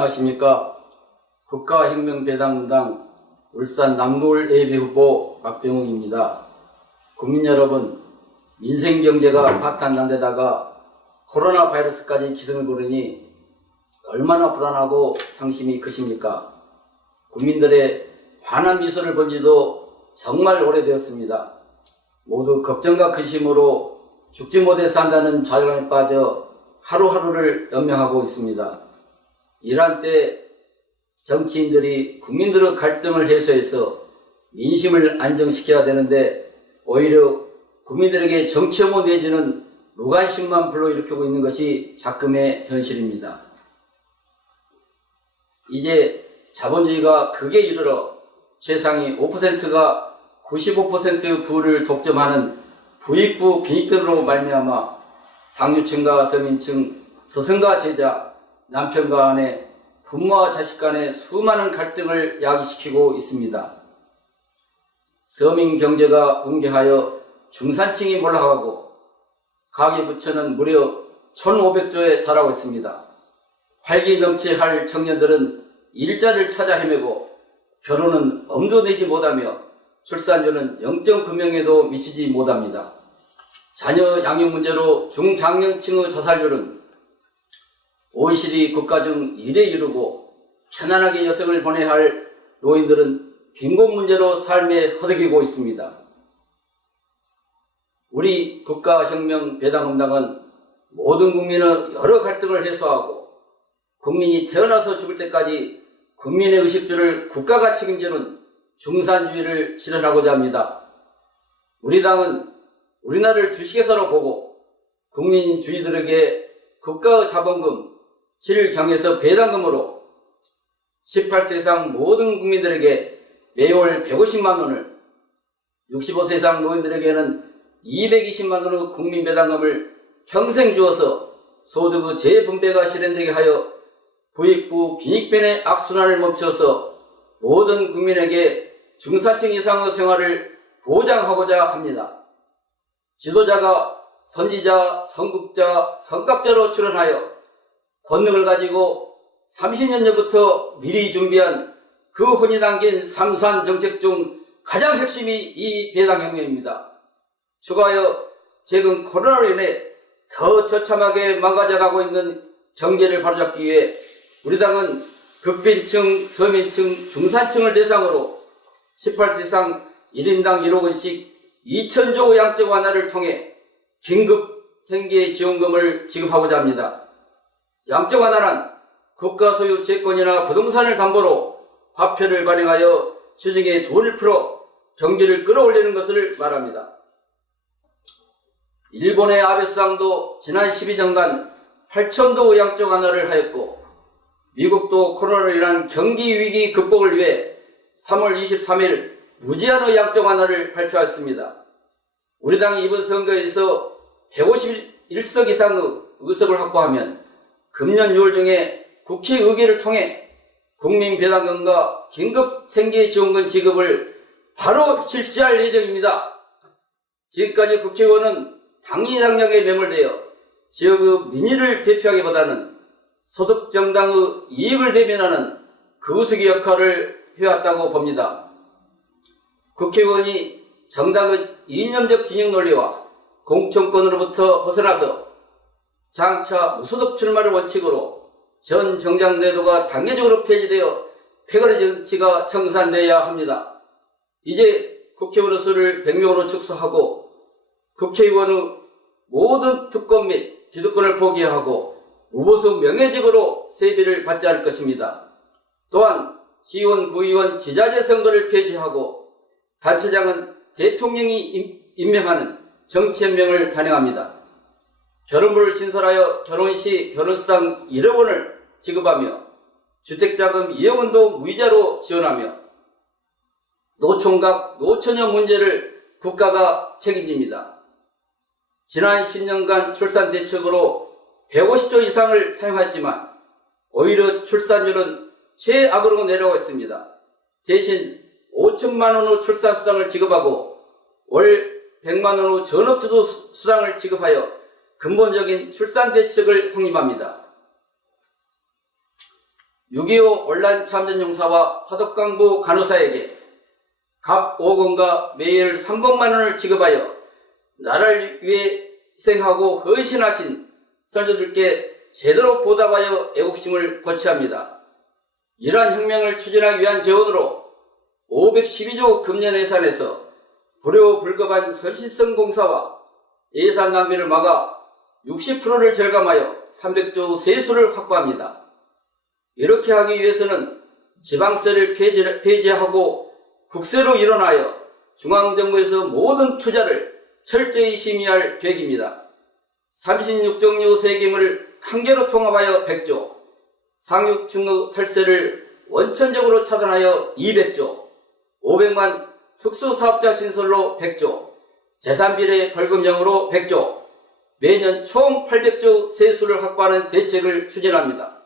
안녕하십니까. 국가혁명배당당 울산 남구을 예비후보 박병욱입니다. 국민 여러분, 민생경제가 파탄난 코로나 바이러스까지 기승을 부르니 얼마나 불안하고 상심이 크십니까? 국민들의 환한 미소를 본 지도 정말 오래되었습니다. 모두 걱정과 근심으로 죽지 못해서 한다는 좌절감에 빠져 하루하루를 연명하고 있습니다. 이러한 때 정치인들이 국민들의 갈등을 해소해서 민심을 안정시켜야 되는데 오히려 국민들에게 정치 혐오 내지는 무관심만 불러일으키고 있는 것이 작금의 현실입니다. 이제 자본주의가 극에 이르러 최상위 5%가 95% 부를 독점하는 부익부 빈익변으로 말미암아 상류층과 서민층, 스승과 제자, 남편과 아내, 부모와 자식 간의 수많은 갈등을 야기시키고 있습니다. 서민 경제가 붕괴하여 중산층이 몰락하고 가계부채는 무려 1,500조에 달하고 있습니다. 활기 넘치할 청년들은 일자리를 찾아 헤매고 결혼은 엄두 내지 못하며 출산율은 0.9명에도 미치지 못합니다. 자녀 양육 문제로 중장년층의 자살률은 OECD 국가 중 1에 이르고 편안하게 여생을 보내야 할 노인들은 빈곤 문제로 삶에 허덕이고 있습니다. 우리 국가혁명배당음당은 모든 국민의 여러 갈등을 해소하고 국민이 태어나서 죽을 때까지 국민의 의식주를 국가가 책임지는 중산주의를 실현하고자 합니다. 우리 당은 우리나라를 주식회사로 보고 국민주의들에게 국가의 자본금, 실경에서 배당금으로 18세 이상 모든 국민들에게 매월 150만 원을, 65세 이상 노인들에게는 220만 원의 국민배당금을 평생 주어서 소득의 재분배가 실현되게 하여 부익부 빈익변의 악순환을 멈춰서 모든 국민에게 중산층 이상의 생활을 보장하고자 합니다. 지도자가 선지자, 선국자, 선각자로 출연하여 권능을 가지고 30년 전부터 미리 준비한 그 혼이 담긴 삼산 정책 중 가장 핵심이 이 배당혁명입니다. 추가하여 최근 코로나로 인해 더 처참하게 망가져가고 있는 경제를 바로잡기 위해 우리 당은 극빈층, 서민층, 중산층을 대상으로 18세 이상 1인당 1억 원씩 2천조 양적 완화를 통해 긴급 생계지원금을 지급하고자 합니다. 양적 완화란 국가 소유 채권이나 부동산을 담보로 화폐를 발행하여 시중에 돈을 풀어 경기를 끌어올리는 것을 말합니다. 일본의 아베 수상도 지난 12년간 8천도 양적 완화를 하였고 미국도 코로나로 인한 경기 위기 극복을 위해 3월 23일 무제한의 양적 완화를 발표했습니다. 우리 당이 이번 선거에서 151석 이상의 의석을 확보하면 금년 6월 중에 국회 의결을 통해 국민배당금과 긴급 생계지원금 지급을 바로 실시할 예정입니다. 지금까지 국회의원은 당리당략에 매몰되어 지역의 민의를 대표하기보다는 소속 정당의 이익을 대변하는 거수기 역할을 해왔다고 봅니다. 국회의원이 정당의 이념적 진영 논리와 공천권으로부터 벗어나서 장차 무소속 출마를 원칙으로 전 정당 내도가 단계적으로 폐지되어 패거리 정치가 청산되어야 합니다. 이제 국회의원 수를 100명으로 축소하고 국회의원의 모든 특권 및 기득권을 포기하고 무보수 명예직으로 세비를 받지 않을 것입니다. 또한 시의원, 구의원, 지자체 선거를 폐지하고 단체장은 대통령이 임명하는 정치연명을 단행합니다. 결혼부를 신설하여 결혼시 결혼수당 1억 원을 지급하며 주택자금 2억 원도 무이자로 지원하며 노총각, 노처녀 문제를 국가가 책임집니다. 지난 10년간 출산대책으로 150조 이상을 사용했지만 오히려 출산율은 최악으로 내려가고 있습니다. 대신 5천만 원의 출산수당을 지급하고 월 100만 원의 전업주도 수당을 지급하여 근본적인 출산대책을 확립합니다. 6.25 온란 참전 용사와 화덕강부 간호사에게 각 5건과 매일 300만 원을 지급하여 나라를 위해 희생하고 헌신하신 선조들께 제대로 보답하여 애국심을 고취합니다. 이러한 혁명을 추진하기 위한 재원으로 512조 금년 예산에서 불효불급한 선심성 공사와 예산 낭비를 막아 60%를 절감하여 300조 세수를 확보합니다. 이렇게 하기 위해서는 지방세를 폐지하고 국세로 일원하여 중앙정부에서 모든 투자를 철저히 심의할 계획입니다. 36종류 세금을 한 개로 통합하여 100조, 상륙중로 탈세를 원천적으로 차단하여 200조, 500만 특수사업자 신설로 100조, 재산비례 벌금형으로 100조, 매년 총 800조 세수를 확보하는 대책을 추진합니다.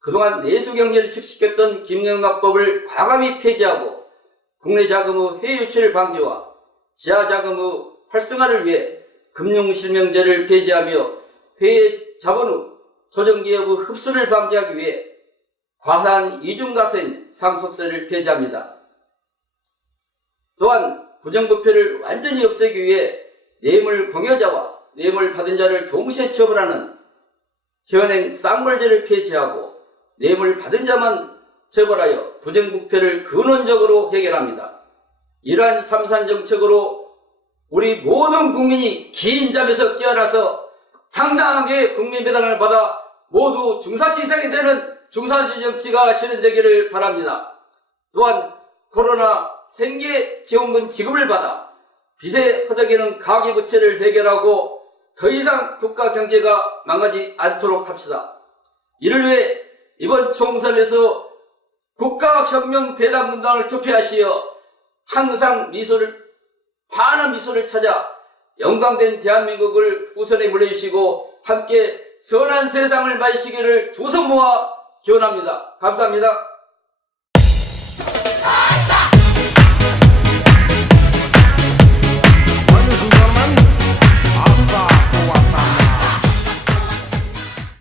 그동안 내수경제를 축식했던 김영락법을 과감히 폐지하고 국내 자금의 해외 유출 방지와 지하 자금의 활성화를 위해 금융실명제를 폐지하며 해외 자본의 조정기업의 흡수를 방지하기 위해 과다한 이중과세인 상속세를 폐지합니다. 또한 부정부패를 완전히 없애기 위해 뇌물 공여자와 뇌물 받은 자를 동시에 처벌하는 현행 쌍벌제를 폐지하고 뇌물 받은 자만 처벌하여 부정부패를 근원적으로 해결합니다. 이러한 삼산정책으로 우리 모든 국민이 긴 잠에서 깨어나서 당당하게 국민배당을 받아 모두 중산층 이상이 되는 중산주의 정치가 실현되기를 바랍니다. 또한 코로나 생계지원금 지급을 받아 빚에 허덕이는 가계부채를 해결하고 더 이상 국가 경제가 망가지지 않도록 합시다. 이를 위해 이번 총선에서 국가혁명배당분당을 투표하시어 항상 환한 미소를 찾아 영광된 대한민국을 우선에 물려주시고 함께 선한 세상을 마시기를 두 손 모아 기원합니다. 감사합니다.